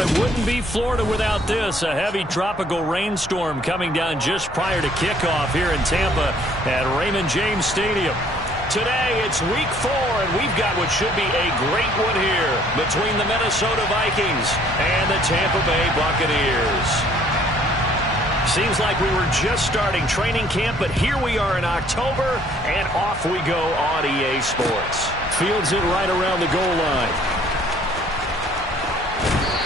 Well, it wouldn't be Florida without this. A heavy tropical rainstorm coming down just prior to kickoff here in Tampa at Raymond James Stadium. Today, it's week 4, and we've got what should be a great one here between the Minnesota Vikings and the Tampa Bay Buccaneers. Seems like we were just starting training camp, but here we are in October, and off we go on EA Sports. Fields it right around the goal line.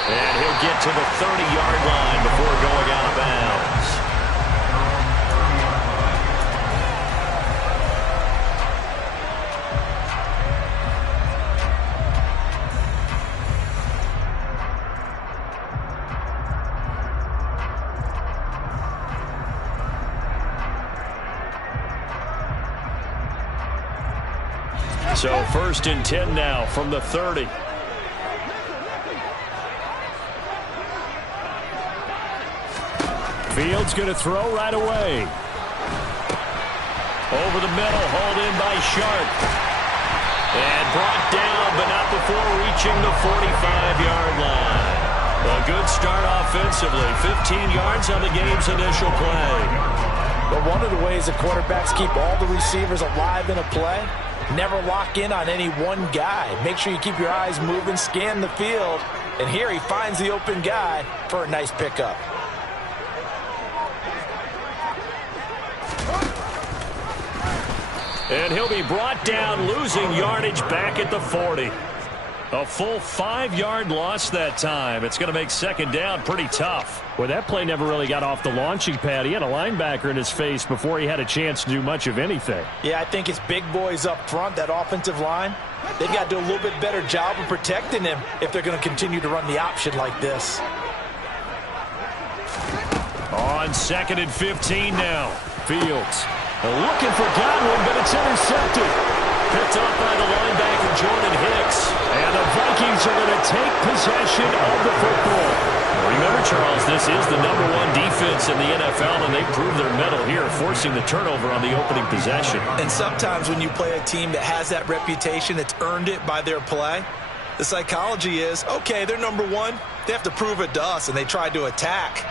And he'll get to the 30-yard line before going out of bounds. So 1st and 10 now from the 30. Fields going to throw right away. Over the middle, hauled in by Sharp. And brought down, but not before reaching the 45-yard line. A good start offensively. 15 yards on the game's initial play. But one of the ways the quarterbacks keep all the receivers alive in a play, never lock in on any one guy. Make sure you keep your eyes moving, scan the field. And here he finds the open guy for a nice pickup. And he'll be brought down, losing yardage back at the 40. A full 5-yard loss that time. It's going to make second down pretty tough. Well, that play never really got off the launching pad. He had a linebacker in his face before he had a chance to do much of anything. Yeah, I think it's big boys up front, that offensive line. They've got to do a little bit better job of protecting him if they're going to continue to run the option like this. On 2nd and 15 now. Fields looking for Godwin, but it's intercepted. Picked off by the linebacker, Jordan Hicks. And the Vikings are going to take possession of the football. Remember, Charles, this is the #1 defense in the NFL, and they proved their mettle here, forcing the turnover on the opening possession. And sometimes when you play a team that has that reputation, that's earned it by their play, the psychology is, okay, they're #1. They have to prove it to us, and they tried to attack.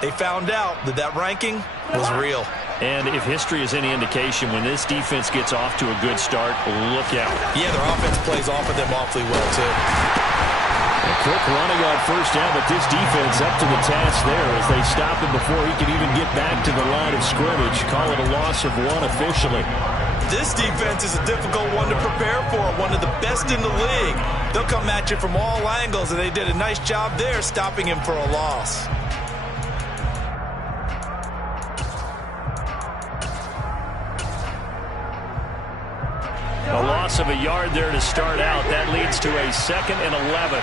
They found out that that ranking was real. And if history is any indication, when this defense gets off to a good start, look out. Yeah, their offense plays off of them awfully well, too. A quick running on first down, but this defense up to the task there as they stop him before he can even get back to the line of scrimmage. Call it a loss of 1 officially. This defense is a difficult one to prepare for, one of the best in the league. They'll come at you from all angles, and they did a nice job there stopping him for a loss. A loss of a yard there to start out. That leads to a 2nd and 11.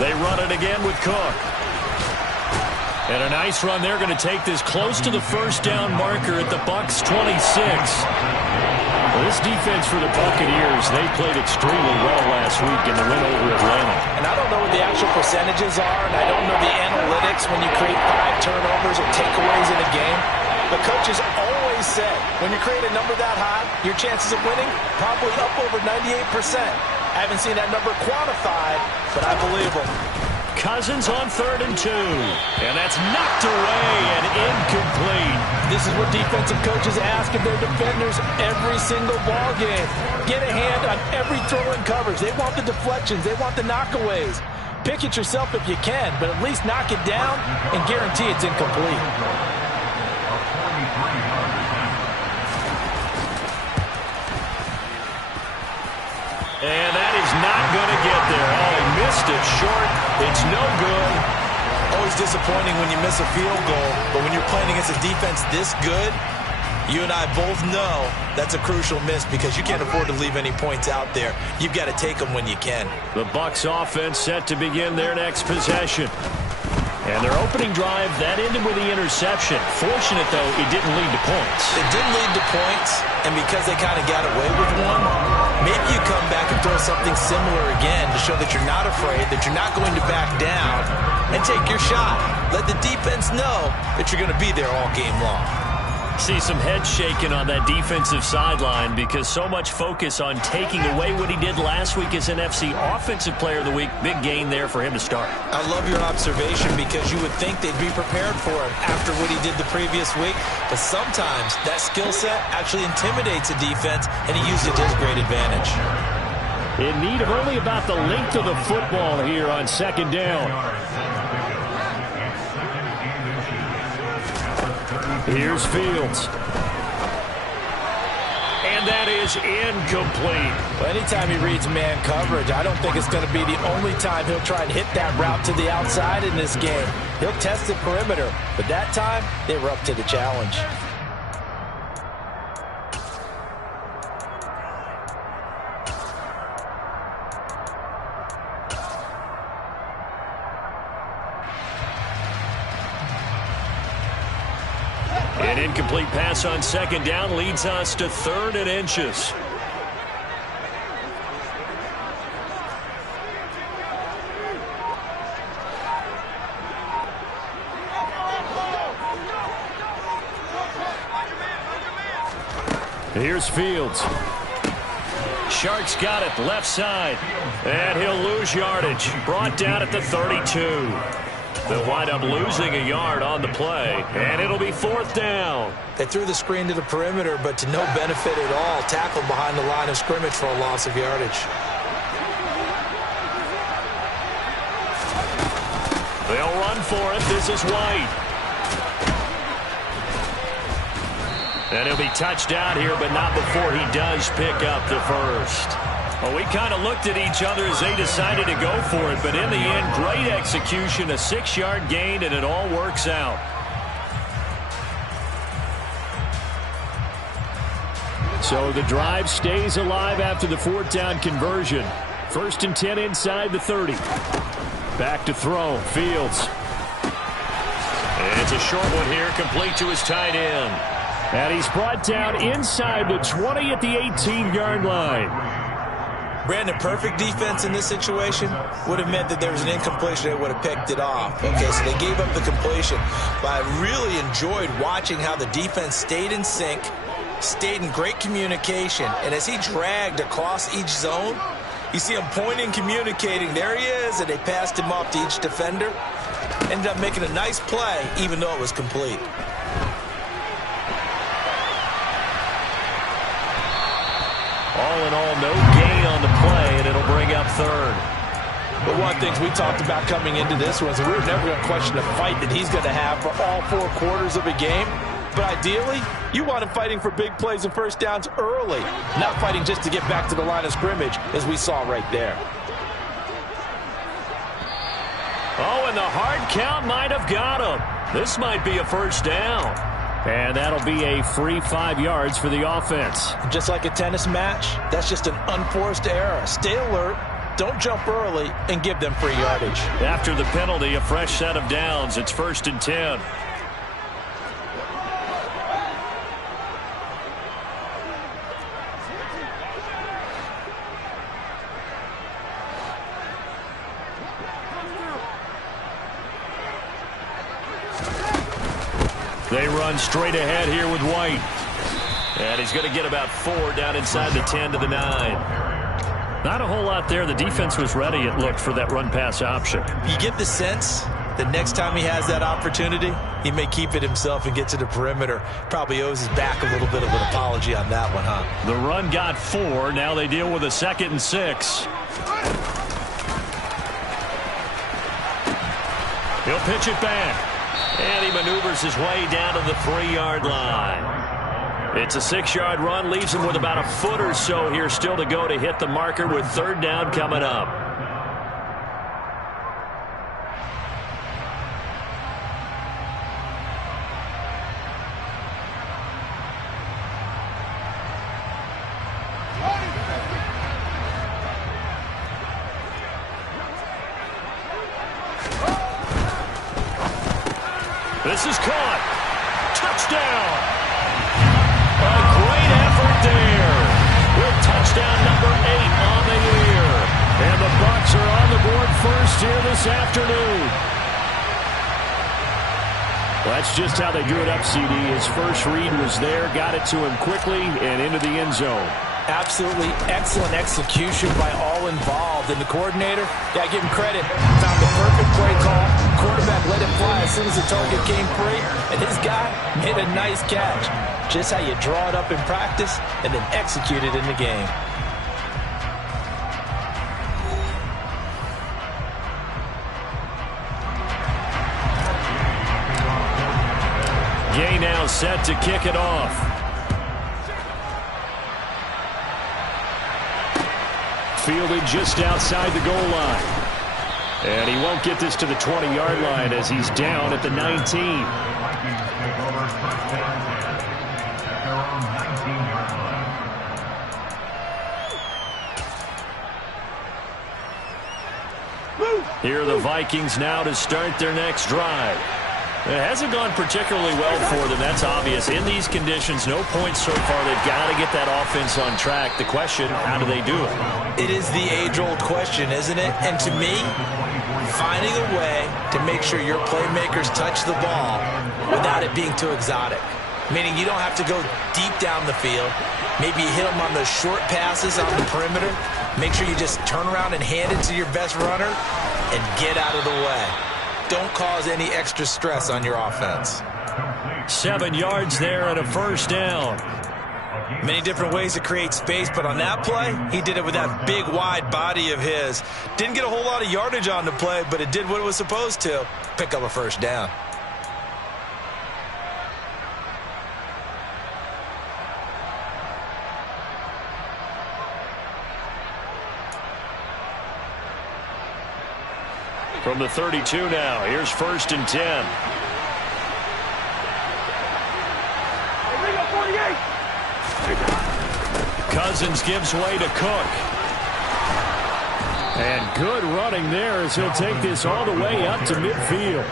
They run it again with Cook. And a nice run. They're going to take this close to the first down marker at the Bucs 26. Well, this defense for the Buccaneers, they played extremely well last week in the win over Atlanta. And I don't know what the actual percentages are, and I don't know the analytics when you create 5 turnovers or takeaways in a game. But coaches always say, when you create a number that high, your chances of winning probably up over 98%. I haven't seen that number quantified, but I believe them. Cousins on 3rd and 2. And that's knocked away and incomplete. This is what defensive coaches ask of their defenders every single ball game. Get a hand on every throw in coverage. They want the deflections. They want the knockaways. Pick it yourself if you can, but at least knock it down and guarantee it's incomplete. And that is not going to get there. Oh, he missed it short. It's no good. Always disappointing when you miss a field goal, but when you're playing against a defense this good, you and I both know that's a crucial miss because you can't afford to leave any points out there. You've got to take them when you can. The Bucs offense set to begin their next possession. And their opening drive, that ended with the interception. Fortunate, though, it didn't lead to points. It didn't lead to points, and because they kind of got away with one, maybe you come back and throw something similar again to show that you're not afraid, that you're not going to back down, and take your shot. Let the defense know that you're going to be there all game long. See some head shaking on that defensive sideline because so much focus on taking away what he did last week as NFC Offensive Player of the Week. Big gain there for him to start. I love your observation because you would think they'd be prepared for him after what he did the previous week. But sometimes that skill set actually intimidates a defense, and he used it to his great advantage. In need of only about the length of the football here on second down. Here's Fields. And that is incomplete. Well, anytime he reads man coverage, I don't think it's going to be the only time he'll try and hit that route to the outside in this game. He'll test the perimeter, but that time, they were up to the challenge. An incomplete pass on second down leads us to 3rd and inches. Here's Fields. Sharks got it left side. And he'll lose yardage. Brought down at the 32. They'll wind up losing a yard on the play, and it'll be 4th down. They threw the screen to the perimeter, but to no benefit at all. Tackled behind the line of scrimmage for a loss of yardage. They'll run for it. This is White. And he'll be touched out here, but not before he does pick up the first. Well, we kind of looked at each other as they decided to go for it, but in the end, great execution, a 6-yard gain, and it all works out. So the drive stays alive after the 4th down conversion. 1st and 10 inside the 30. Back to throw, Fields. And it's a short one here, complete to his tight end. And he's brought down inside the 20 at the 18-yard line. Brandon, perfect defense in this situation would have meant that there was an incompletion. They would have picked it off. Okay, so they gave up the completion. But I really enjoyed watching how the defense stayed in sync, stayed in great communication. And as he dragged across each zone, you see him pointing, communicating. There he is, and they passed him off to each defender. Ended up making a nice play, even though it was complete. All in all, no gain on the play, and it'll bring up 3rd. But one of the things we talked about coming into this was we were never going to question the fight that he's going to have for all 4 quarters of a game. But ideally, you want him fighting for big plays and first downs early, not fighting just to get back to the line of scrimmage, as we saw right there. Oh, and the hard count might have got him. This might be a first down. And that'll be a free 5 yards for the offense. Just like a tennis match, that's just an unforced error. Stay alert, don't jump early, and give them free yardage. After the penalty, a fresh set of downs. It's 1st and 10. They run straight ahead here with White. And he's going to get about 4 down inside the 10 to the 9. Not a whole lot there. The defense was ready, it looked, for that run-pass option. You get the sense that next time he has that opportunity, he may keep it himself and get to the perimeter. Probably owes his back a little bit of an apology on that one, huh? The run got 4. Now they deal with a 2nd and 6. He'll pitch it back. And he maneuvers his way down to the 3-yard line. It's a 6-yard run, leaves him with about a foot or so here still to go to hit the marker with 3rd down coming up. This is caught. Touchdown. A great effort there. With touchdown number 8 on the year. And the Bucs are on the board first here this afternoon. Well, that's just how they drew it up, CD. His first read was there, got it to him quickly, and into the end zone. Absolutely excellent execution by all involved. And the coordinator, yeah, give him credit. Found the perfect play call. Quarterback let it fly as soon as the target came free. And his guy made a nice catch. Just how you draw it up in practice and then execute it in the game. Gay now set to kick it off. Fielded just outside the goal line. And he won't get this to the 20-yard line as he's down at the 19. Here are the Vikings now to start their next drive. It hasn't gone particularly well for them. That's obvious. In these conditions, no points so far. They've got to get that offense on track. The question, how do they do it? It is the age-old question, isn't it? And to me, finding a way to make sure your playmakers touch the ball without it being too exotic. Meaning you don't have to go deep down the field. Maybe you hit them on those short passes on the perimeter. Make sure you just turn around and hand it to your best runner and get out of the way. Don't cause any extra stress on your offense. 7 yards there and a first down. Many different ways to create space, but on that play, he did it with that big, wide body of his. Didn't get a whole lot of yardage on the play, but it did what it was supposed to. Pick up a first down. From the 32 now, here's 1st and 10. Cousins gives way to Cook. And good running there as he'll take this all the way up to midfield.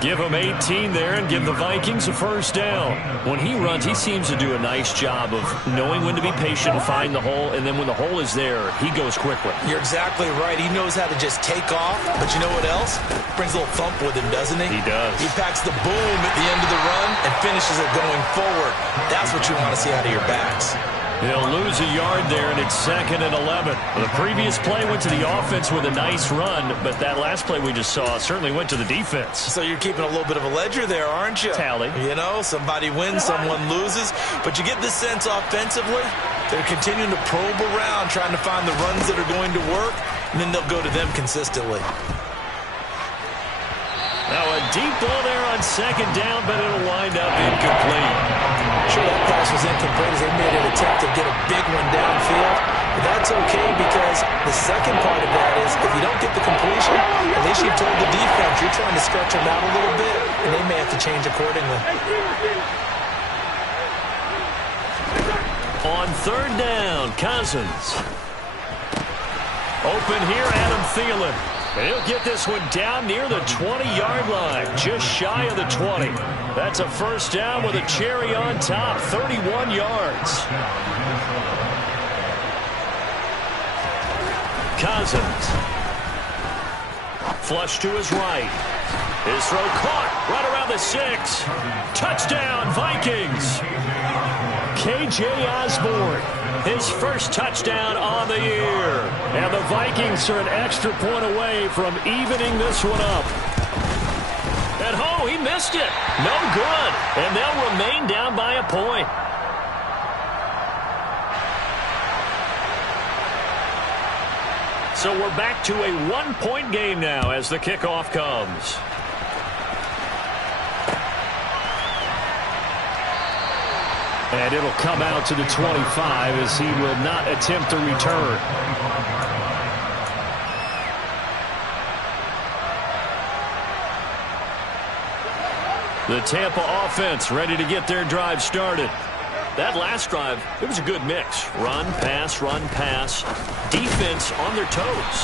Give him 18 there and give the Vikings a first down. When he runs, he seems to do a nice job of knowing when to be patient and find the hole, and then when the hole is there, he goes quickly. You're exactly right. He knows how to just take off, but you know what else? Brings a little thump with him, doesn't he? He does. He packs the boom at the end of the run and finishes it going forward. That's what you want to see out of your backs. He'll lose a yard there, and it's 2nd and 11. The previous play went to the offense with a nice run, but that last play we just saw certainly went to the defense. So you're keeping a little bit of a ledger there, aren't you? Tally. You know, somebody wins, someone loses, but you get this sense offensively, they're continuing to probe around, trying to find the runs that are going to work, and then they'll go to them consistently. Now a deep ball there on 2nd down, but it'll wind up incomplete. Sure, that pass was incomplete as they made an attempt to get a big one downfield. But that's okay because the second part of that is if you don't get the completion, at least you've told the defense you're trying to stretch them out a little bit, and they may have to change accordingly. On 3rd down, Cousins. Open here, Adam Thielen. And he'll get this one down near the 20-yard line, just shy of the 20. That's a first down with a cherry on top, 31 yards. Cousins. Flush to his right. His throw caught right around the 6. Touchdown, Vikings. K.J. Osborne, his first touchdown on the year. And the Vikings are an extra point away from evening this one up. And oh, he missed it. No good. And they'll remain down by a point. So we're back to a 1-point game now as the kickoff comes. And it'll come out to the 25 as he will not attempt to return. The Tampa offense ready to get their drive started. That last drive, it was a good mix. Run, pass, defense on their toes.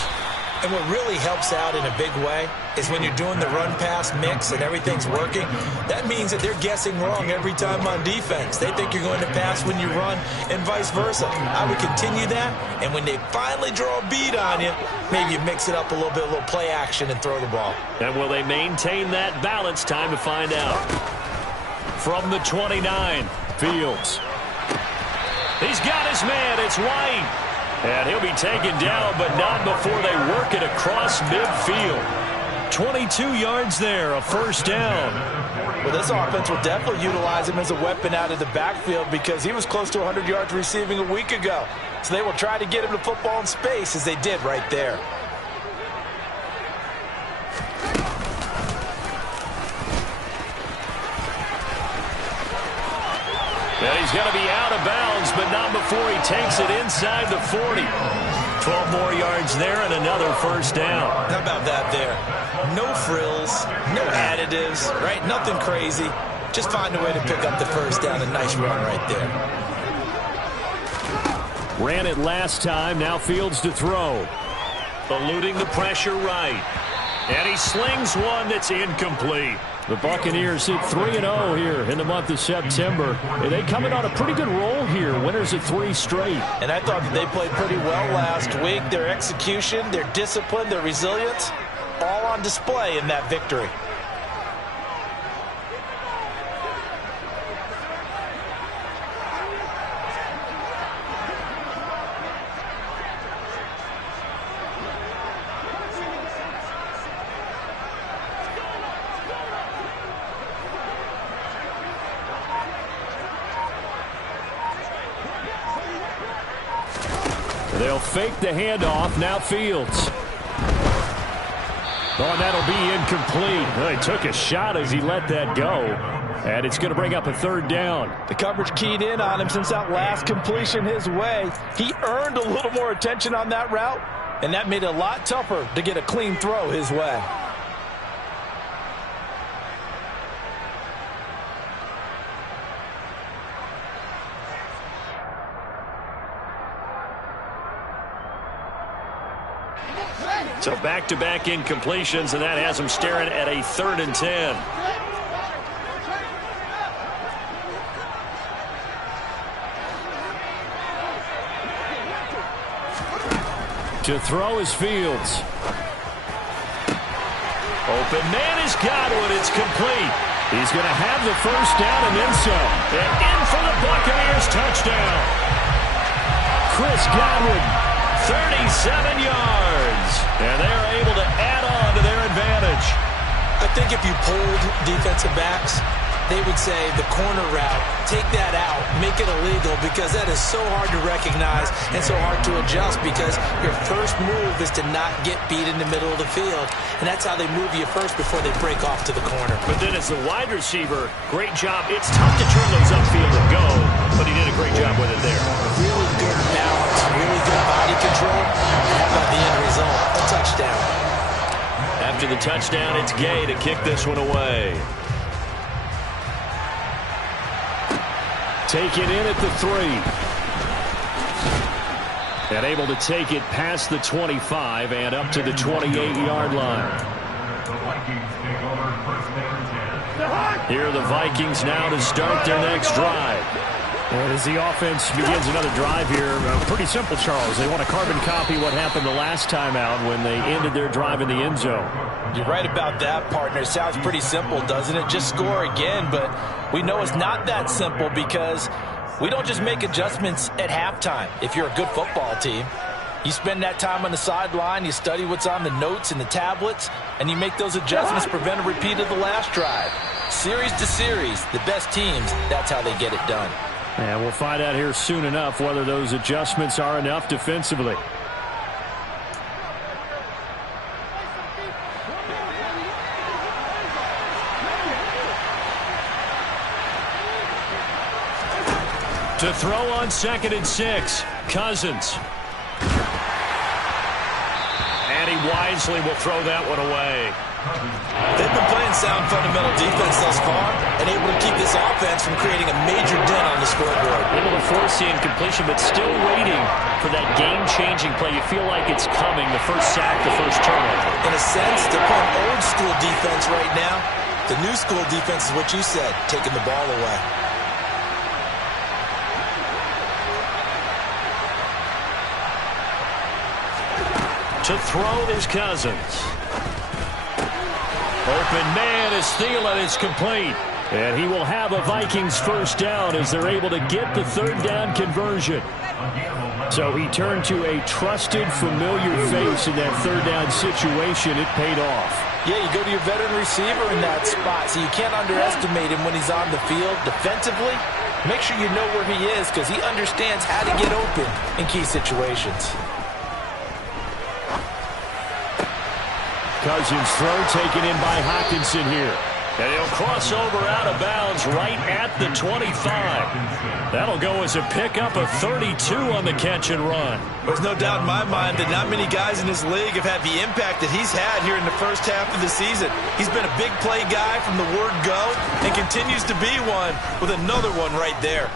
And what really helps out in a big way is when you're doing the run-pass mix and everything's working, that means that they're guessing wrong every time on defense. They think you're going to pass when you run and vice versa. I would continue that, and when they finally draw a beat on you, maybe you mix it up a little bit, a little play action, and throw the ball. And will they maintain that balance? Time to find out. From the 29, Fields. He's got his man. It's White. And he'll be taken down, but not before they work it across midfield. 22 yards there, a first down. Well, this offense will definitely utilize him as a weapon out of the backfield because he was close to 100 yards receiving a week ago. So they will try to get him to football in space as they did right there. And he's going to be out of bounds, but not before he takes it inside the 40. 12 more yards there and another first down. How about that there? No frills, no additives, right? Nothing crazy. Just find a way to pick up the first down. A nice run right there. Ran it last time. Now Fields to throw. Eluding the pressure right. And he slings one that's incomplete. The Buccaneers hit 3-0 here in the month of September. They come in on a pretty good roll here. Winners of 3 straight. And I thought that they played pretty well last week. Their execution, their discipline, their resilience, all on display in that victory. They'll fake the handoff. Now Fields. Oh, and that'll be incomplete. Well, he took a shot as he let that go. And it's going to bring up a third down. The coverage keyed in on him since that last completion his way. He earned a little more attention on that route, and that made it a lot tougher to get a clean throw his way. So back-to-back incompletions, and that has him staring at a 3rd and 10. To throw is Fields. Open man is Godwin. It's complete. He's going to have the first down and then some. And in for the Buccaneers touchdown. Chris Godwin. 37 yards. And they're able to add on to their advantage. I think if you pulled defensive backs, they would say the corner route, take that out, make it illegal, because that is so hard to recognize and so hard to adjust, because your first move is to not get beat in the middle of the field. And that's how they move you first before they break off to the corner. But then as the wide receiver, great job. It's tough to turn those upfield and go, but he did a great job with it there. Really good balance, really good body control. How about the end result? A touchdown. After the touchdown, it's Gay to kick this one away. Take it in at the 3. And able to take it past the 25 and up to the 28-yard line. Here are the Vikings now to start their next drive. And as the offense begins another drive here, pretty simple, Charles. They want to carbon copy what happened the last time out when they ended their drive in the end zone. You're right about that, partner. It sounds pretty simple, doesn't it? Just score again, but we know it's not that simple because we don't just make adjustments at halftime. If you're a good football team, you spend that time on the sideline, you study what's on the notes and the tablets, and you make those adjustments to prevent a repeat of the last drive. Series to series, the best teams, that's how they get it done. And we'll find out here soon enough whether those adjustments are enough defensively. To throw on 2nd and 6, Cousins. And he wisely will throw that one away. They've been playing sound fundamental defense thus far and able to keep this offense from creating a major dent on the scoreboard. Able to force the incompletion, but still waiting for that game-changing play. You feel like it's coming, the first sack, the first turnover. In a sense, they're playing old-school defense right now. The new-school defense is what you said, taking the ball away. To throw is Cousins. Open man is Thielen. It's complete. And he will have a Vikings first down as they're able to get the third down conversion. So he turned to a trusted, familiar face in that third down situation. It paid off. Yeah, you go to your veteran receiver in that spot, so you can't underestimate him when he's on the field. Defensively, make sure you know where he is because he understands how to get open in key situations. Cousins' throw taken in by Hockenson here. And he'll cross over out of bounds right at the 25. That'll go as a pickup of 32 on the catch and run. There's no doubt in my mind that not many guys in this league have had the impact that he's had here in the first half of the season. He's been a big play guy from the word go and continues to be one with another one right there.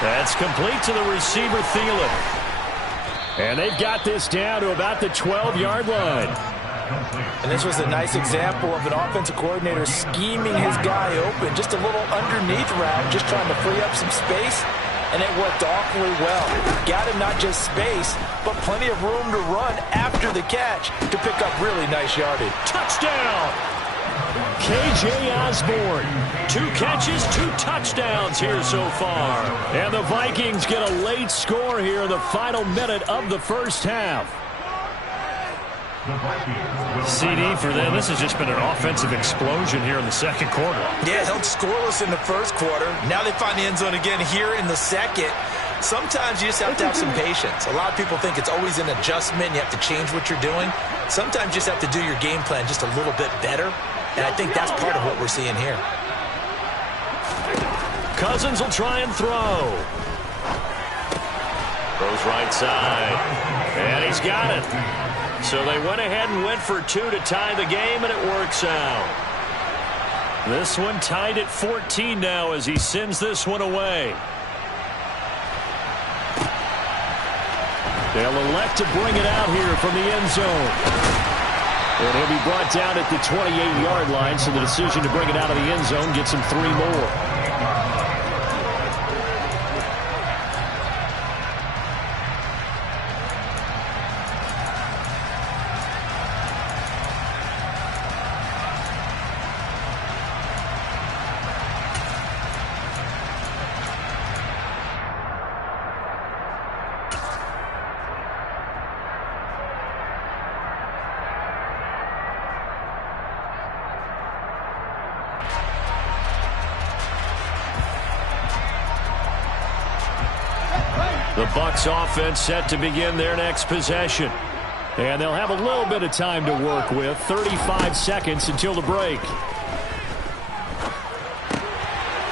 That's complete to the receiver, Thielen. And they've got this down to about the 12-yard line. And this was a nice example of an offensive coordinator scheming his guy open. Just a little underneath route, just trying to free up some space. And it worked awfully well. Got him not just space, but plenty of room to run after the catch to pick up really nice yardage. Touchdown! K.J. Osborne. 2 catches, 2 touchdowns here so far. And the Vikings get a late score here in the final minute of the first half. CD for them. This has just been an offensive explosion here in the second quarter. Yeah, held scoreless in the first quarter. Now they find the end zone again here in the second. Sometimes you just have to have some patience. A lot of people think it's always an adjustment. You have to change what you're doing. Sometimes you just have to do your game plan just a little bit better. And I think that's part of what we're seeing here. Cousins will try and throw. Throws right side. And he's got it. So they went ahead and went for 2 to tie the game, and it works out. This one tied at 14 now as he sends this one away. They'll elect to bring it out here from the end zone. And he'll be brought down at the 28-yard line, so the decision to bring it out of the end zone gets him 3 more. The Bucs offense set to begin their next possession. And they'll have a little bit of time to work with. 35 seconds until the break.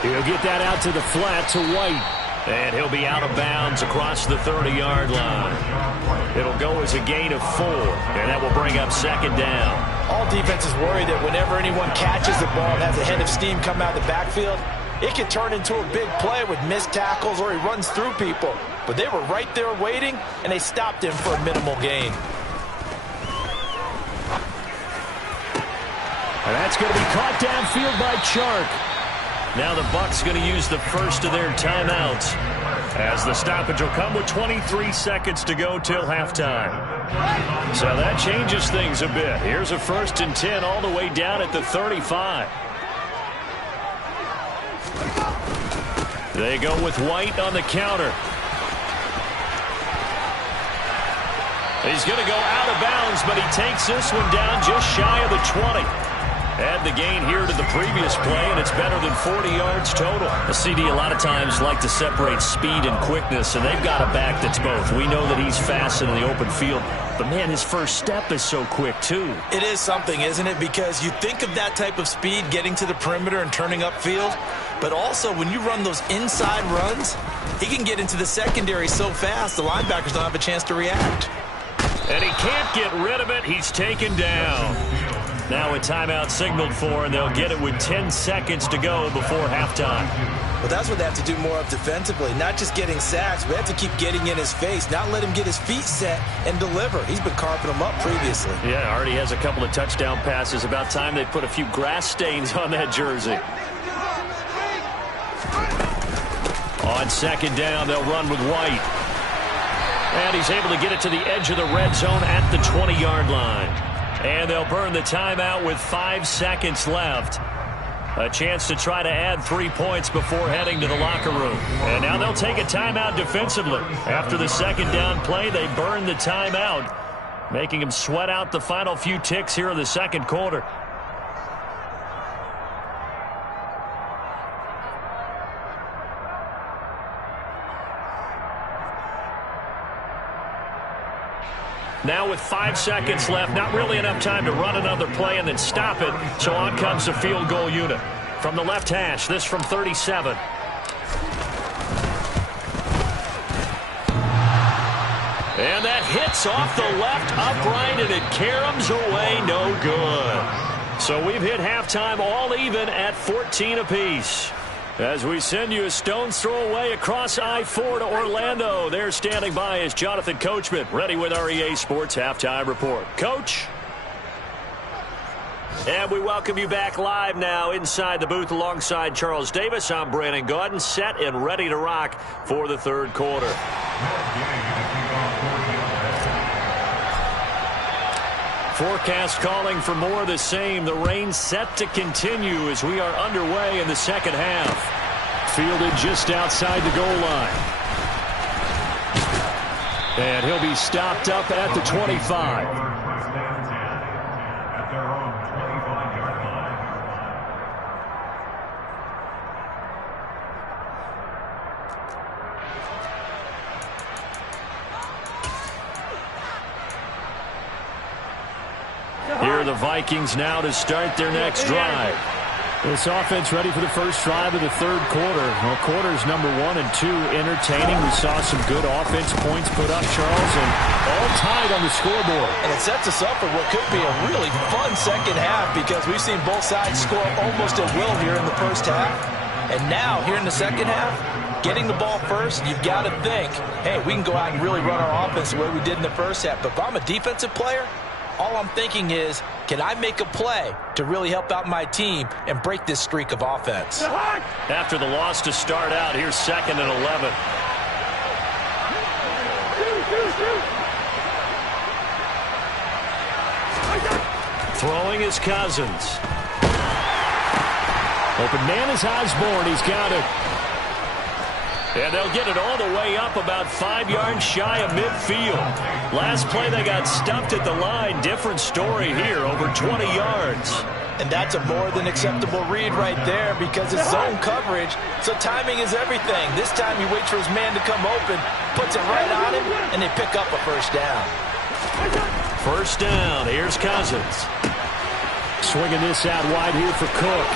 He'll get that out to the flat to White. And he'll be out of bounds across the 30-yard line. It'll go as a gain of 4, and that will bring up second down. All defenses worry that whenever anyone catches the ball and has a head of steam come out of the backfield, it can turn into a big play with missed tackles or he runs through people. But they were right there waiting, and they stopped him for a minimal gain. And that's going to be caught downfield by Chark. Now the Bucs going to use the first of their timeouts as the stoppage will come with 23 seconds to go till halftime. So that changes things a bit. Here's a 1st and 10 all the way down at the 35. They go with White on the counter. He's going to go out of bounds, but he takes this one down just shy of the 20. Add the gain here to the previous play, and it's better than 40 yards total. A CD a lot of times like to separate speed and quickness, and they've got a back that's both. We know that he's fast in the open field, but, man, his first step is so quick, too. It is something, isn't it? Because you think of that type of speed getting to the perimeter and turning upfield, but also when you run those inside runs, he can get into the secondary so fast the linebackers don't have a chance to react. And he can't get rid of it. He's taken down. Now a timeout signaled for, and they'll get it with 10 seconds to go before halftime. Well, that's what they have to do more of defensively. Not just getting sacks, but they have to keep getting in his face, not let him get his feet set and deliver. He's been carving them up previously. Yeah, already has a couple of touchdown passes. About time they put a few grass stains on that jersey. On second down, they'll run with White. And he's able to get it to the edge of the red zone at the 20-yard line. And they'll burn the timeout with 5 seconds left. A chance to try to add 3 points before heading to the locker room. And now they'll take a timeout defensively. After the second down play, they burn the timeout, making them sweat out the final few ticks here in the second quarter. Now with 5 seconds left, not really enough time to run another play and then stop it. So on comes the field goal unit. From the left hash, this from 37. And that hits off the left upright, and it caroms away, no good. So we've hit halftime all even at 14 apiece. As we send you a stone's throw away across I-4 to Orlando. There standing by is Jonathan Coachman, ready with our EA Sports Halftime Report. Coach? And we welcome you back live now inside the booth alongside Charles Davis. I'm Brandon Gaudin, set and ready to rock for the third quarter. Forecast calling for more of the same. The rain set to continue as we are underway in the second half. Fielded just outside the goal line. And he'll be stopped up at the 25. Here are the Vikings now to start their next drive. This offense ready for the first drive of the third quarter. Well, quarters number 1 and 2 entertaining. We saw some good offense points put up, Charles, and all tied on the scoreboard. And it sets us up for what could be a really fun second half because we've seen both sides score almost at will here in the first half. And now, here in the second half, getting the ball first, you've got to think, hey, we can go out and really run our offense the way we did in the first half. But if I'm a defensive player, all I'm thinking is, can I make a play to really help out my team and break this streak of offense? After the loss to start out, here's 2nd and 11. Throwing is Cousins. Open man is Osborne. He's got it. And they'll get it all the way up about 5 yards shy of midfield. Last play they got stuffed at the line. Different story here, over 20 yards. And that's a more than acceptable read right there because it's zone coverage, so timing is everything. This time he waits for his man to come open, puts it right on him, and they pick up a first down. First down, here's Cousins. Swinging this out wide here for Cook.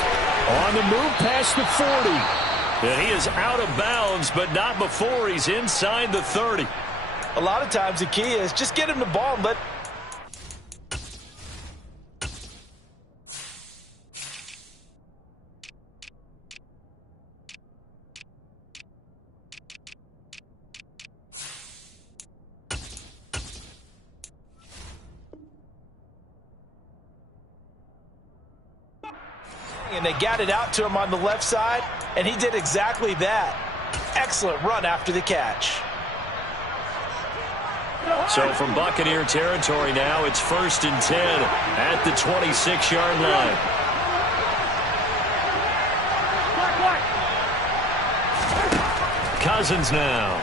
On the move past the 40. And he is out of bounds, but not before he's inside the 30. A lot of times the key is just get him the ball and let... And they got it out to him on the left side, and he did exactly that. Excellent run after the catch. So from Buccaneer territory now, it's 1st and 10 at the 26-yard line. Cousins now.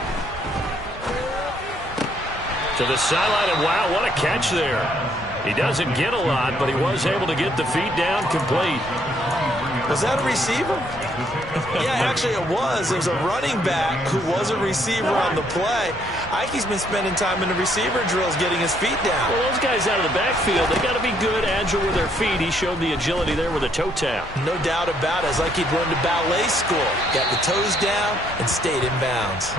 To the sideline, and wow, what a catch there. He doesn't get a lot, but he was able to get the feet down complete. Was that a receiver? Yeah, actually it was. There was a running back who was a receiver on the play. Ike's been spending time in the receiver drills getting his feet down. Well, those guys out of the backfield, they got to be good, agile with their feet. He showed the agility there with a toe tap. No doubt about it. It's like he'd run to ballet school. Got the toes down and stayed in bounds.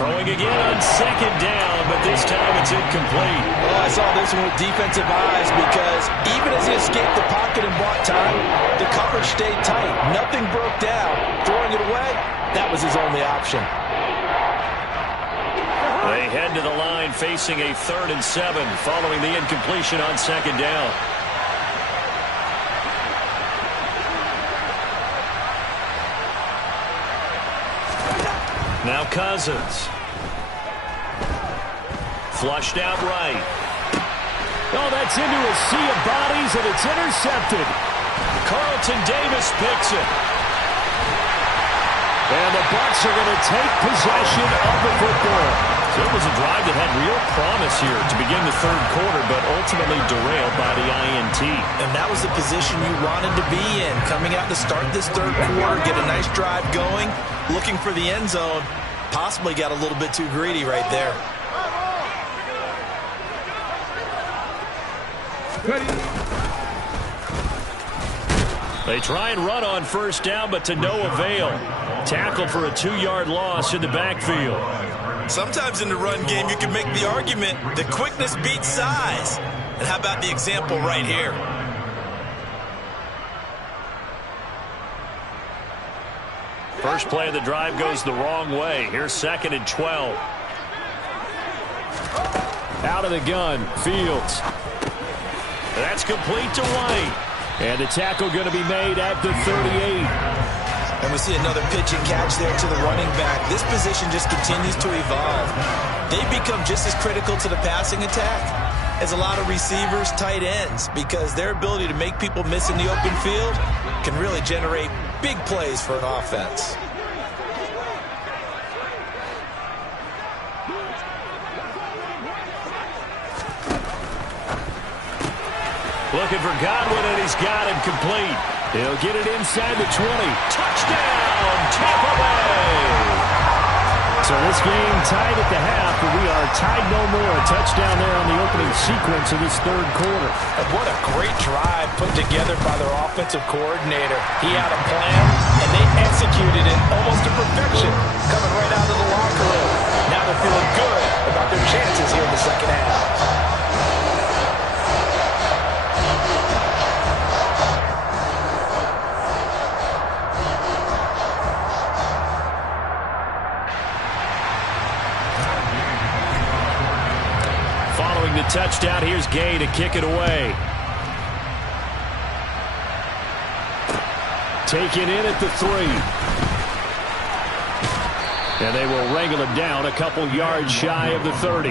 Throwing again on second down, but this time it's incomplete. Oh, I saw this one with defensive eyes because even as he escaped the pocket and bought time, the coverage stayed tight. Nothing broke down. Throwing it away, that was his only option. They head to the line facing a 3rd and 7 following the incompletion on second down. Now Cousins. Flushed out right. Oh, that's into a sea of bodies, and it's intercepted. Carlton Davis picks it. And the Bucs are going to take possession of the football. So it was a drive that had real promise here to begin the 3rd quarter, but ultimately derailed by the INT. And that was the position you wanted to be in. Coming out to start this 3rd quarter, get a nice drive going, looking for the end zone. Possibly got a little bit too greedy right there. They try and run on 1st down, but to no avail. Tackle for a 2-yard loss in the backfield. Sometimes in the run game, you can make the argument that quickness beats size. And how about the example right here? First play of the drive goes the wrong way. Here's 2nd and 12. Out of the gun, Fields. That's complete to White. And the tackle going to be made at the 38. And we see another pitch and catch there to the running back. This position just continues to evolve. They become just as critical to the passing attack as a lot of receivers, tight ends, because their ability to make people miss in the open field can really generate big plays for an offense. Looking for Godwin, and he's got him complete. He'll get it inside the 20. Touchdown, Tampa Bay! So this game tied at the half, but we are tied no more. A touchdown there on the opening sequence of this 3rd quarter. And what a great drive put together by their offensive coordinator. He had a plan, and they executed it almost to perfection, coming right out of the locker room. Now they're feeling good about their chances here in the 2nd half. The touchdown. Here's Gay to kick it away. Taken in at the 3. And they will wrangle him down a couple yards shy of the 30.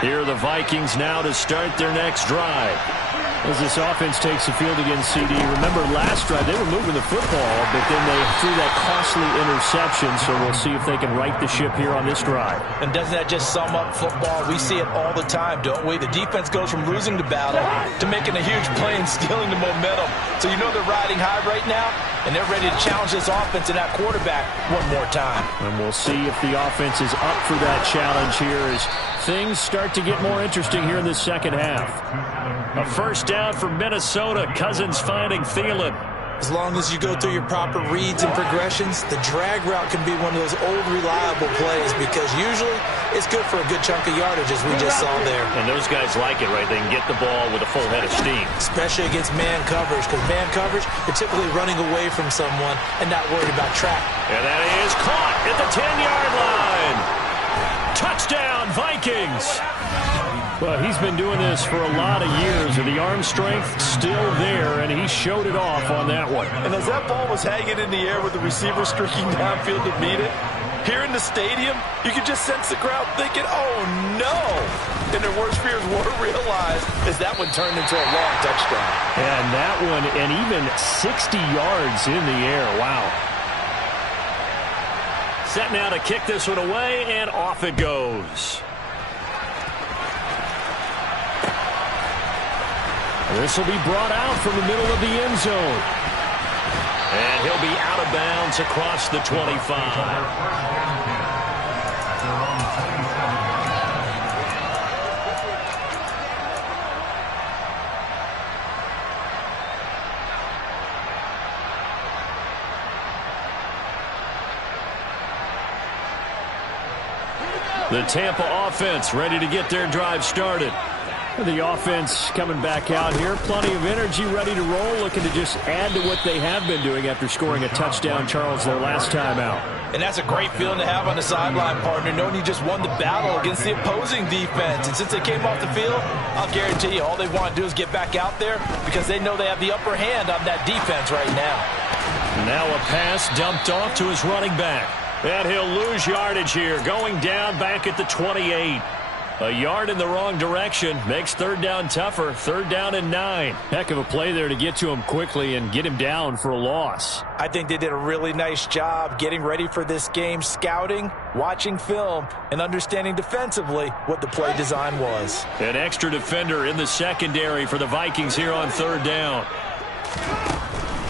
Here are the Vikings now to start their next drive. As this offense takes the field against CD, remember last drive they were moving the football, but then they threw that costly interception, so we'll see if they can right the ship here on this drive. And doesn't that just sum up football? We see it all the time, don't we? The defense goes from losing the battle to making a huge play and stealing the momentum. So you know they're riding high right now, and they're ready to challenge this offense and that quarterback one more time. And we'll see if the offense is up for that challenge here as things start to get more interesting here in the 2nd half. A 1st down for Minnesota. Cousins finding Thielen. As long as you go through your proper reads and progressions, the drag route can be one of those old reliable plays because usually it's good for a good chunk of yardage as we just saw there. And those guys like it, right? They can get the ball with a full head of steam. Especially against man coverage, because man coverage, you're typically running away from someone and not worried about track. And that is caught at the 10-yard line. Touchdown, Vikings. Well, he's been doing this for a lot of years, and the arm strength still there, and he showed it off on that one. And as that ball was hanging in the air with the receiver streaking downfield to meet it, here in the stadium, you could just sense the crowd thinking, oh, no. And their worst fears were realized as that one turned into a long touchdown. And that one, and even 60 yards in the air. Wow. Set now to kick this one away, and off it goes. This will be brought out from the middle of the end zone. And he'll be out of bounds across the 25. The Tampa offense ready to get their drive started. The offense coming back out here. Plenty of energy, ready to roll, looking to just add to what they have been doing after scoring a touchdown, Charles, their last time out. And that's a great feeling to have on the sideline, partner, knowing you just won the battle against the opposing defense. And since they came off the field, I'll guarantee you all they want to do is get back out there because they know they have the upper hand on that defense right now. Now a pass dumped off to his running back. And he'll lose yardage here, going down back at the 28. A yard in the wrong direction makes third down tougher. 3rd down and 9. Heck of a play there to get to him quickly and get him down for a loss. I think they did a really nice job getting ready for this game, scouting, watching film, and understanding defensively what the play design was. An extra defender in the secondary for the Vikings here on 3rd down.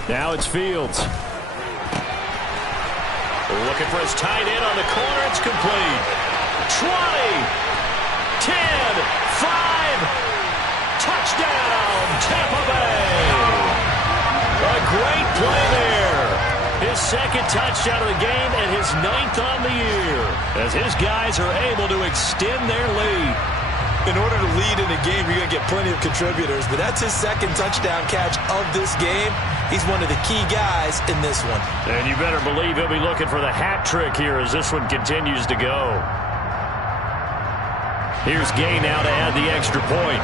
Now it's Fields. Looking for his tight end on the corner. It's complete. 20, 10, 5. Touchdown, Tampa Bay. A great play there. His 2nd touchdown of the game and his 9th on the year as his guys are able to extend their lead. In order to lead in a game, you're going to get plenty of contributors, but that's his 2nd touchdown catch of this game. He's one of the key guys in this one. And you better believe he'll be looking for the hat trick here as this one continues to go. Here's Gay now to add the extra point.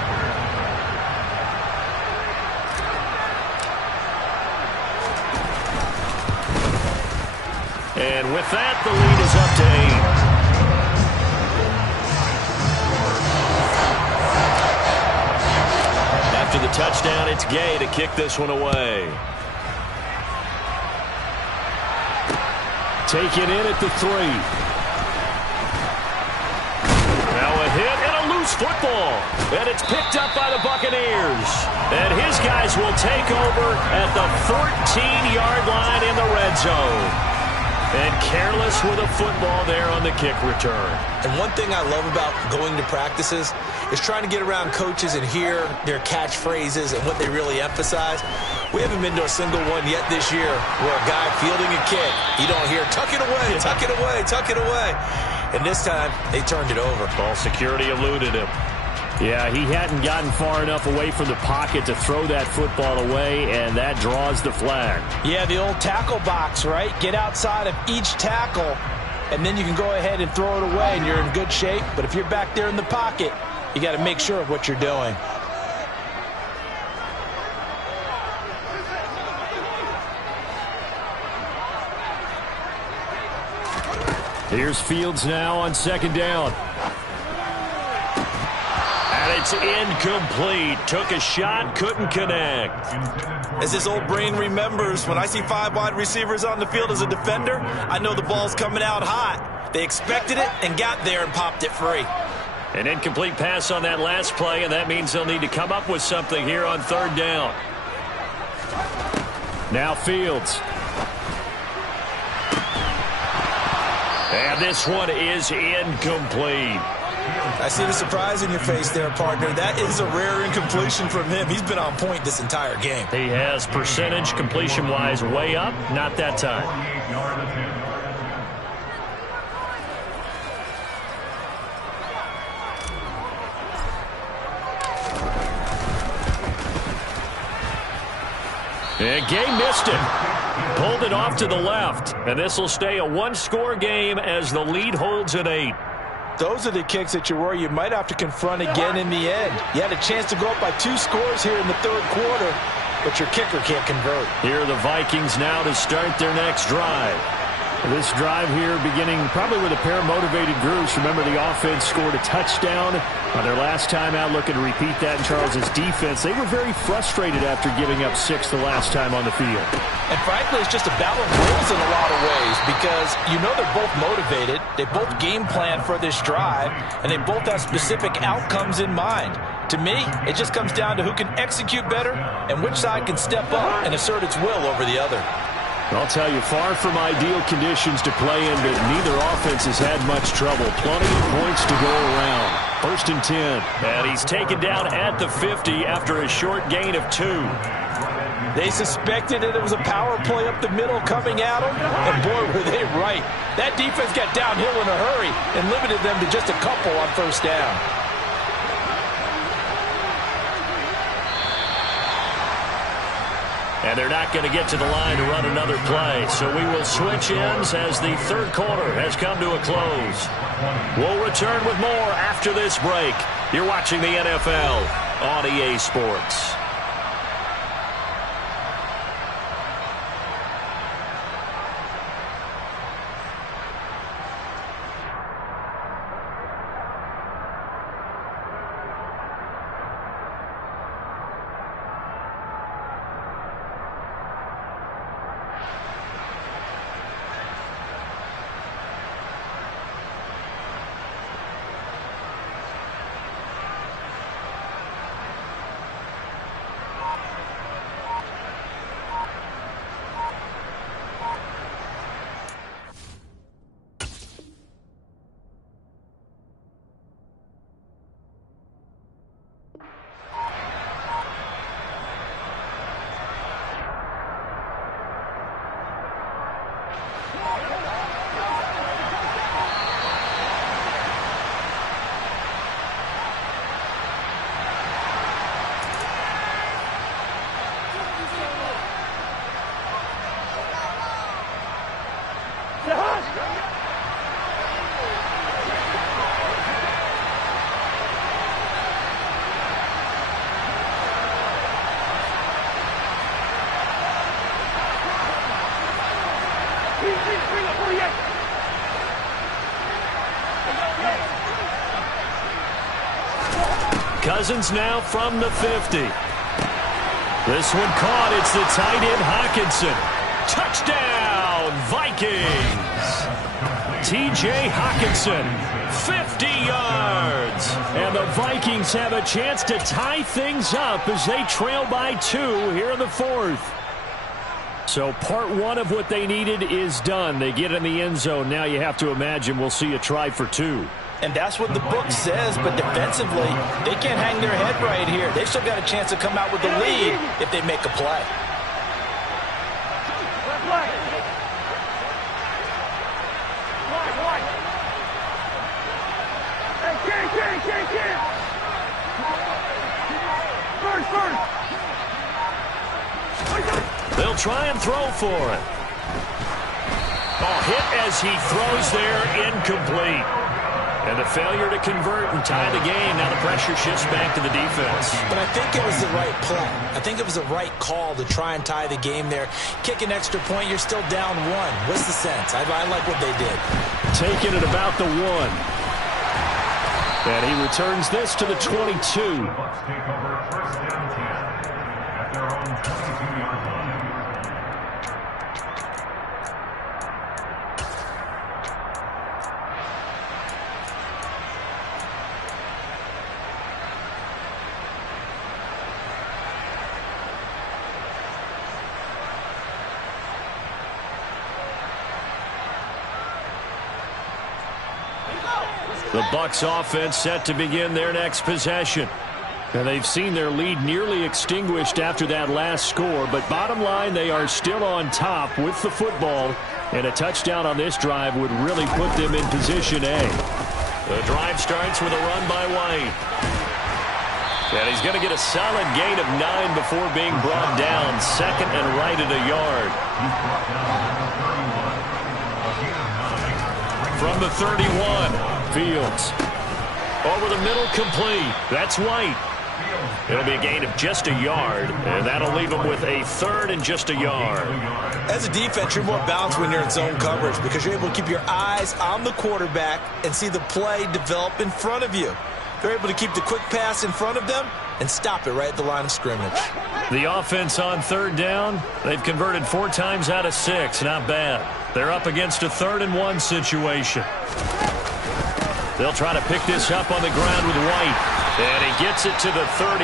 And with that, the lead is up to 8. After the touchdown, it's Gay to kick this one away. Taken in at the 3. Now a hit and a loose football. And it's picked up by the Buccaneers. And his guys will take over at the 14-yard line in the red zone. And careless with a football there on the kick return. And one thing I love about going to practices is trying to get around coaches and hear their catchphrases and what they really emphasize. We haven't been to a single one yet this year where a guy fielding a kick, you don't hear, tuck it away, tuck it away, tuck it away. And this time, they turned it over. Ball security eluded him. Yeah, he hadn't gotten far enough away from the pocket to throw that football away, and that draws the flag. Yeah, the old tackle box, right? Get outside of each tackle, and then you can go ahead and throw it away, and you're in good shape. But if you're back there in the pocket, you got to make sure of what you're doing. Here's Fields now on 2nd down. And it's incomplete. Took a shot, couldn't connect. As his old brain remembers, when I see 5 wide receivers on the field as a defender, I know the ball's coming out hot. They expected it and got there and popped it free. An incomplete pass on that last play, and that means they'll need to come up with something here on 3rd down. Now Fields. And this one is incomplete. I see the surprise in your face there, partner. That is a rare incompletion from him. He's been on point this entire game. He has percentage completion-wise way up. Not that time. And Gay missed it. Pulled it off to the left. And this will stay a 1-score game as the lead holds at 8. Those are the kicks that you worry you might have to confront again in the end. You had a chance to go up by 2 scores here in the 3rd quarter, but your kicker can't convert. Here are the Vikings now to start their next drive. This drive here beginning probably with a pair of motivated groups. Remember, the offense scored a touchdown on their last time out, looking to repeat that in Charles's defense. They were very frustrated after giving up 6 the last time on the field. And frankly, it's just a battle of wills in a lot of ways because you know they're both motivated. They both game plan for this drive, and they both have specific outcomes in mind. To me, it just comes down to who can execute better and which side can step up and assert its will over the other. I'll tell you, far from ideal conditions to play in, but neither offense has had much trouble. Plenty of points to go around. 1st and 10. And he's taken down at the 50 after a short gain of 2. They suspected that it was a power play up the middle coming at them, and boy, were they right. That defense got downhill in a hurry and limited them to just a couple on 1st down. And they're not going to get to the line to run another play. So we will switch ends as the 3rd quarter has come to a close. We'll return with more after this break. You're watching the NFL on EA Sports. Cousins now from the 50. This one caught. It's the tight end Hockenson. Touchdown, Vikings. T.J. Hockenson, 50 yards. And the Vikings have a chance to tie things up as they trail by 2 here in the 4th. So part 1 of what they needed is done. They get in the end zone. Now you have to imagine we'll see a try for 2. And that's what the book says, but defensively, they can't hang their head right here. They've still got a chance to come out with the lead if they make a play. They'll try and throw for it. Oh, hit as he throws there, incomplete. And the failure to convert and tie the game. Now the pressure shifts back to the defense. But I think it was the right play. I think it was the right call to try and tie the game there. Kick an extra point, you're still down 1. What's the sense? I like what they did. Taking it about the 1. And he returns this to the 22. The Bucs offense set to begin their next possession. And they've seen their lead nearly extinguished after that last score. But bottom line, they are still on top with the football. And a touchdown on this drive would really put them in position A. The drive starts with a run by White. And he's going to get a solid gain of 9 before being brought down. 2nd and right at a yard. From the 31. Fields. Over the middle, complete. That's White. It'll be a gain of just a yard, and that'll leave them with a 3rd and just a yard. As a defense, you're more balanced when you're in zone coverage because you're able to keep your eyes on the quarterback and see the play develop in front of you. They're able to keep the quick pass in front of them and stop it right at the line of scrimmage. The offense on 3rd down, they've converted 4 times out of 6. Not bad. They're up against a 3rd and 1 situation. They'll try to pick this up on the ground with White. And he gets it to the 34.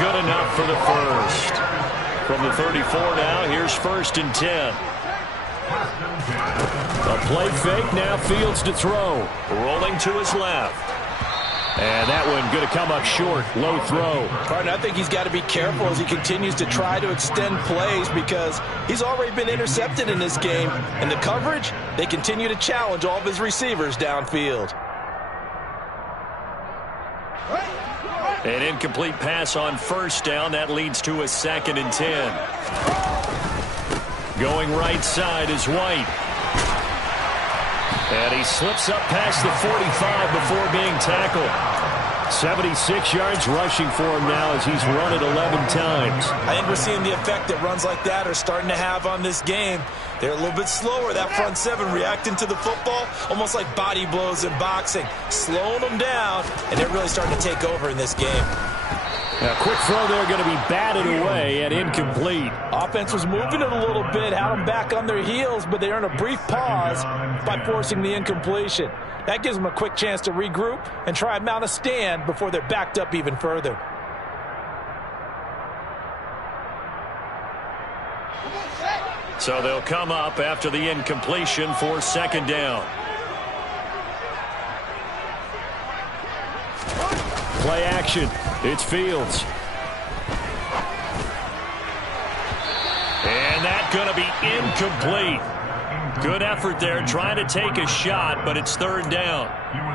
Good enough for the first. From the 34 now, here's 1st and 10. A play fake, now Fields to throw. Rolling to his left. And that one going to come up short. Low throw. Partner, I think he's got to be careful as he continues to try to extend plays because he's already been intercepted in this game. And the coverage, they continue to challenge all of his receivers downfield. An incomplete pass on 1st down. That leads to a 2nd and 10. Going right side is White. And he slips up past the 45 before being tackled. 76 yards rushing for him now as he's run it 11 times. I think we're seeing the effect that runs like that are starting to have on this game. They're a little bit slower, that front seven, reacting to the football, almost like body blows in boxing, slowing them down, and they're really starting to take over in this game. Now, quick throw there going to be batted away and incomplete. Offense was moving it a little bit, had them back on their heels, but they earned a brief pause by forcing the incompletion. That gives them a quick chance to regroup and try and mount a stand before they're backed up even further. So they'll come up after the incompletion for 2nd down. Play action. It's Fields. And that's going to be incomplete. Good effort there trying to take a shot, but it's 3rd down.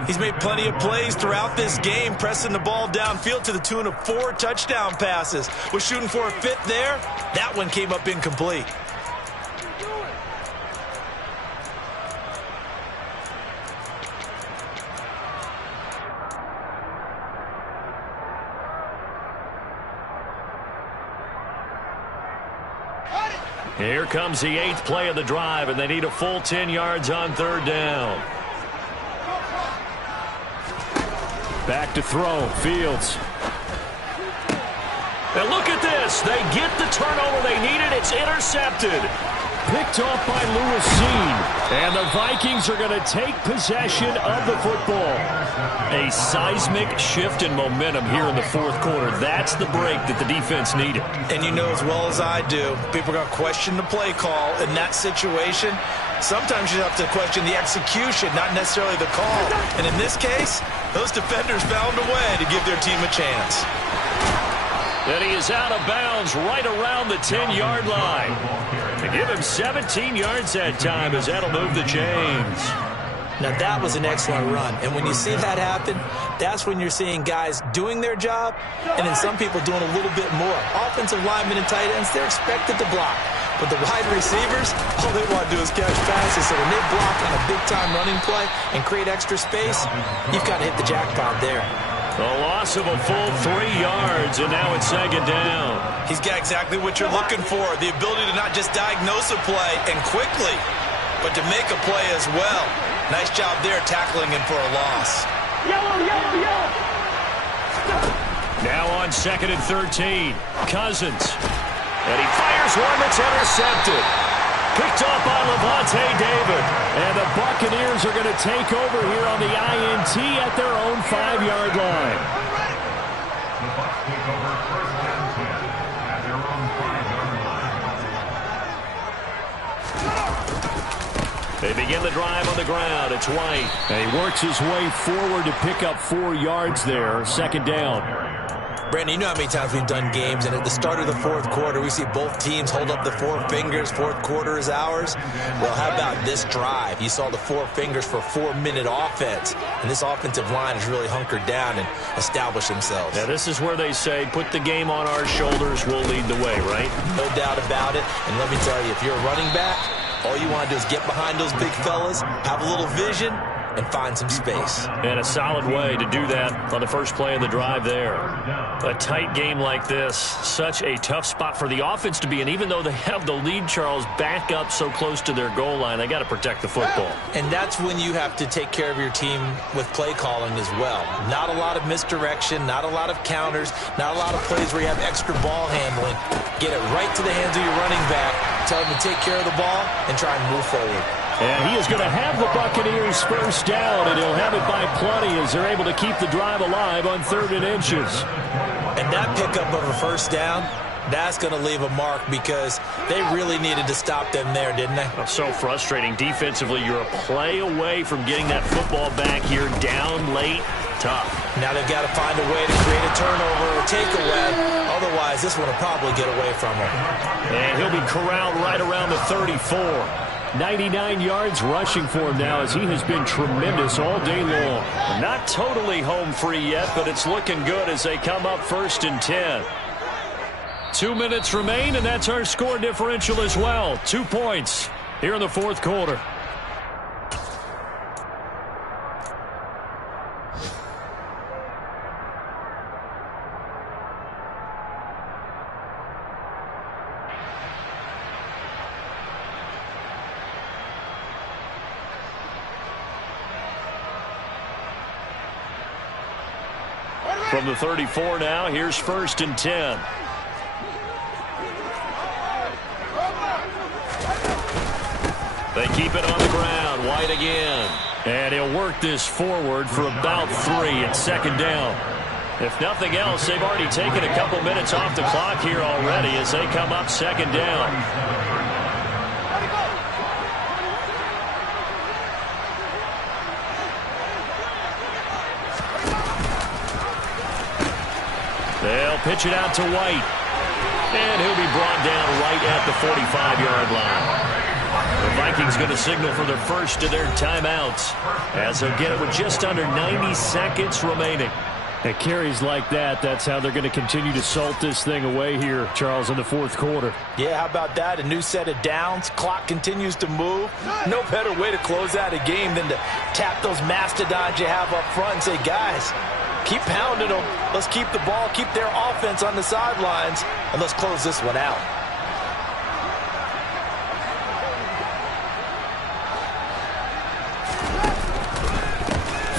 He's made plenty of plays throughout this game, pressing the ball downfield to the tune of 4 touchdown passes. Was shooting for a 5th there. That one came up incomplete. Here comes the 8th play of the drive, and they need a full 10 yards on 3rd down. Back to throw, Fields. And look at this. They get the turnover they needed. It's intercepted. Picked off by Lewis Seen. And the Vikings are going to take possession of the football. A seismic shift in momentum here in the 4th quarter. That's the break that the defense needed. And you know as well as I do, people are going to question the play call in that situation. Sometimes you have to question the execution, not necessarily the call. And in this case, those defenders found a way to give their team a chance. And he is out of bounds right around the 10-yard line. To give him 17 yards that time as that'll move the chains. Now that was an excellent run. And when you see that happen, that's when you're seeing guys doing their job and then some people doing a little bit more. Offensive linemen and tight ends, they're expected to block. But the wide receivers, all they want to do is catch passes. So when they block on a big-time running play and create extra space, you've got to hit the jackpot there. A loss of a full 3 yards, and now it's 2nd down. He's got exactly what you're looking for, the ability to not just diagnose a play and quickly, but to make a play as well. Nice job there tackling him for a loss. Now on 2nd and 13, Cousins. And he fires one that's intercepted. Picked off by Levante David. And the Buccaneers are going to take over here on the INT at their own 5-yard line. The Bucs take over 1st and 10 at their own 5-yard line. They begin the drive on the ground. It's White. And he works his way forward to pick up 4 yards there. 2nd down. Brandon, you know how many times we've done games, and at the start of the 4th quarter, we see both teams hold up the 4 fingers. 4th quarter is ours. Well, how about this drive? You saw the 4 fingers for 4-minute offense, and this offensive line has really hunkered down and established themselves. Now, this is where they say, put the game on our shoulders, we'll lead the way, right? No doubt about it, and let me tell you, if you're a running back, all you want to do is get behind those big fellas, have a little vision, and find some space. And a solid way to do that on the first play of the drive there. A tight game like this, such a tough spot for the offense to be in. Even though they have the lead, Charles, back up so close to their goal line, they got to protect the football. And that's when you have to take care of your team with play calling as well. Not a lot of misdirection, not a lot of counters, not a lot of plays where you have extra ball handling. Get it right to the hands of your running back, tell him to take care of the ball, and try and move forward. And he is going to have the Buccaneers first down, and he'll have it by plenty as they're able to keep the drive alive on 3rd and inches. And that pickup of a first down, that's going to leave a mark because they really needed to stop them there, didn't they? Oh, so frustrating. Defensively, you're a play away from getting that football back here down late. Tough. Now they've got to find a way to create a turnover or takeaway. Otherwise, this one will probably get away from him. And he'll be corralled right around the 34. 99 yards rushing for him now as he has been tremendous all day long. Not totally home free yet, but it's looking good as they come up 1st and 10. 2 minutes remain, and that's our score differential as well. 2 points here in the 4th quarter. From the 34 now, here's 1st and 10. They keep it on the ground. White again. And he'll work this forward for about 3 at 2nd down. If nothing else, they've already taken a couple minutes off the clock here already as they come up 2nd down. They'll pitch it out to White. And he'll be brought down right at the 45-yard line. The Vikings going to signal for their first of their timeouts as they'll get it with just under 90 seconds remaining. At carries like that, that's how they're going to continue to salt this thing away here, Charles, in the 4th quarter. Yeah, how about that? A new set of downs. Clock continues to move. No better way to close out a game than to tap those mastodons you have up front and say, guys, keep pounding them. Let's keep the ball, keep their offense on the sidelines, and let's close this one out.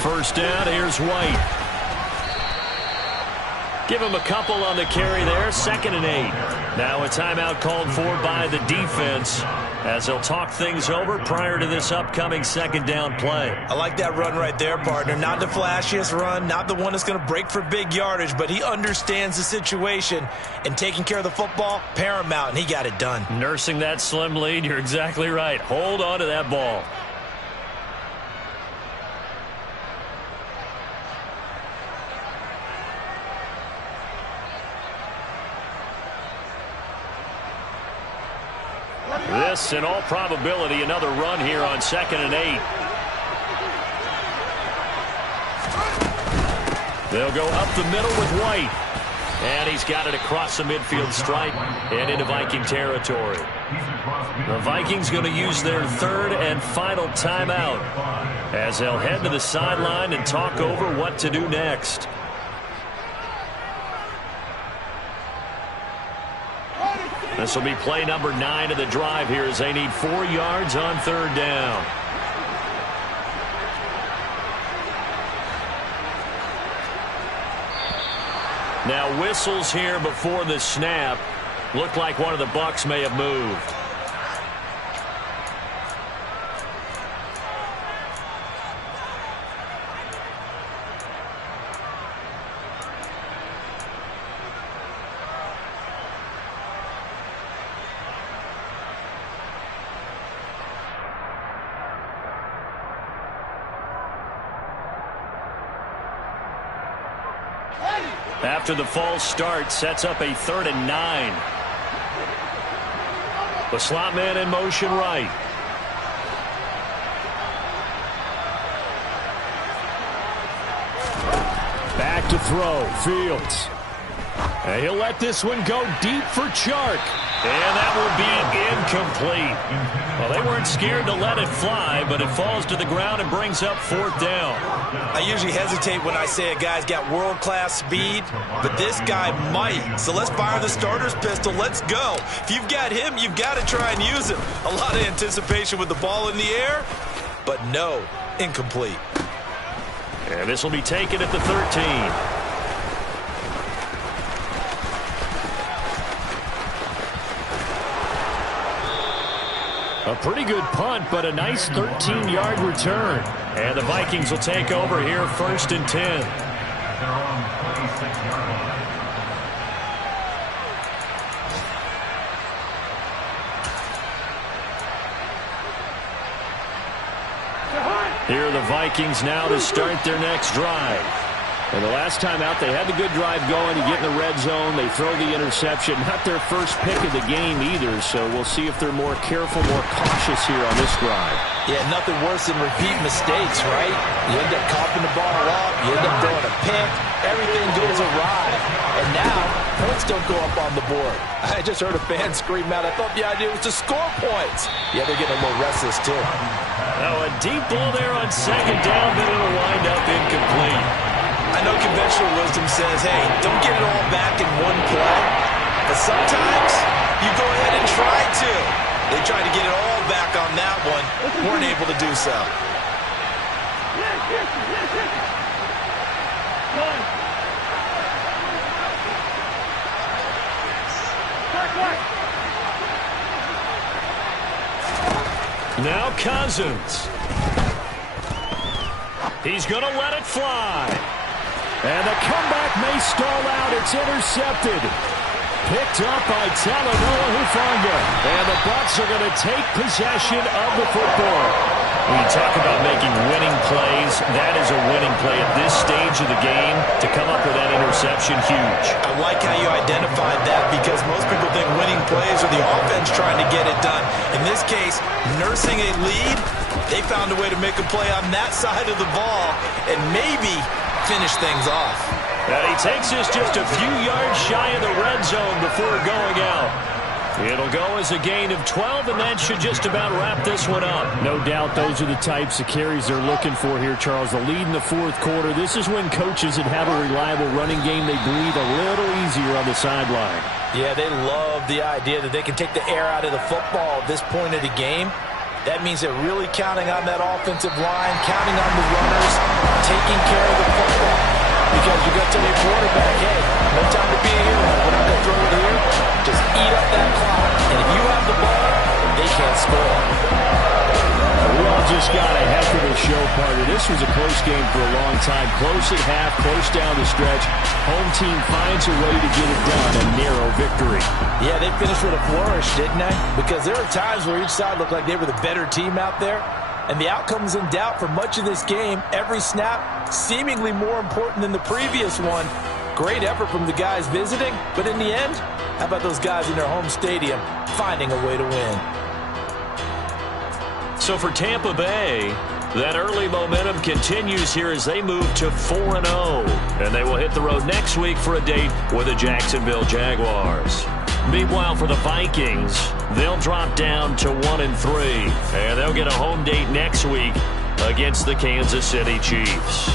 First down, here's White. Give him a couple on the carry there, 2nd and 8. Now a timeout called for by the defense as they'll talk things over prior to this upcoming 2nd down play. I like that run right there, partner. Not the flashiest run, not the one that's going to break for big yardage, but he understands the situation, and taking care of the football, paramount, and he got it done. Nursing that slim lead, you're exactly right. Hold on to that ball. This, in all probability, another run here on 2nd and 8. They'll go up the middle with White. And he's got it across the midfield stripe and into Viking territory. The Vikings going to use their 3rd and final timeout as they'll head to the sideline and talk over what to do next. This will be play number 9 of the drive here as they need 4 yards on 3rd down. Now whistles here before the snap. Looked like one of the Bucs may have moved. After the false start, sets up a 3rd and 9. The slot man in motion right. Back to throw, Fields. And he'll let this one go deep for Chark. And that will be incomplete. Well, they weren't scared to let it fly, but it falls to the ground and brings up 4th down. I usually hesitate when I say a guy's got world-class speed, but this guy might. So let's fire the starter's pistol. Let's go. If you've got him, you've got to try and use him. A lot of anticipation with the ball in the air, but no, incomplete. And this will be taken at the 13. A pretty good punt, but a nice 13-yard return. And the Vikings will take over here, 1st and 10. At their own 26-yard line. Here are the Vikings now to start their next drive. And the last time out, they had the good drive going. You get in the red zone, they throw the interception. Not their first pick of the game either, so we'll see if they're more careful, more cautious here on this drive. Yeah, nothing worse than repeat mistakes, right? You end up coughing the ball up, you end up throwing a pick, everything goes awry. And now, points don't go up on the board. I just heard a fan scream out, I thought the idea was to score points. Yeah, they're getting a little restless too. Now a deep ball there on 2nd down, but it'll wind up incomplete. I know conventional wisdom says, hey, don't get it all back in one play. But sometimes you go ahead and try to. They tried to get it all back on that one. Weren't able to do so. Now Cousins. He's going to let it fly. And the comeback may stall out. It's intercepted. Picked up by Talanoa Hufanga. And the Bucs are going to take possession of the football. When you talk about making winning plays, that is a winning play at this stage of the game. To come up with that interception, huge. I like how you identified that because most people think winning plays are the offense trying to get it done. In this case, nursing a lead, they found a way to make a play on that side of the ball and maybe finish things off. And he takes us just a few yards shy of the red zone before going out. It'll go as a gain of 12, and that should just about wrap this one up. No doubt those are the types of carries they're looking for here, Charles. The lead in the 4th quarter. This is when coaches that have a reliable running game, they breathe a little easier on the sideline. Yeah, they love the idea that they can take the air out of the football at this point of the game. That means they're really counting on that offensive line, counting on the runners, taking care of the football. Because you got to tell your quarterback, hey, no time to be here. We're not going to throw it here. Just eat up that clock. And if you have the ball, they can't score. We all just got a heck of a show, partner. This was a close game for a long time. Close at half, close down the stretch. Home team finds a way to get it done. A narrow victory. Yeah, they finished with a flourish, didn't they? Because there were times where each side looked like they were the better team out there. And the outcome's in doubt for much of this game. Every snap seemingly more important than the previous one. Great effort from the guys visiting. But in the end, how about those guys in their home stadium finding a way to win? So for Tampa Bay, that early momentum continues here as they move to 4-0. And they will hit the road next week for a date with the Jacksonville Jaguars. Meanwhile, for the Vikings, they'll drop down to 1-3. And they'll get a home date next week against the Kansas City Chiefs.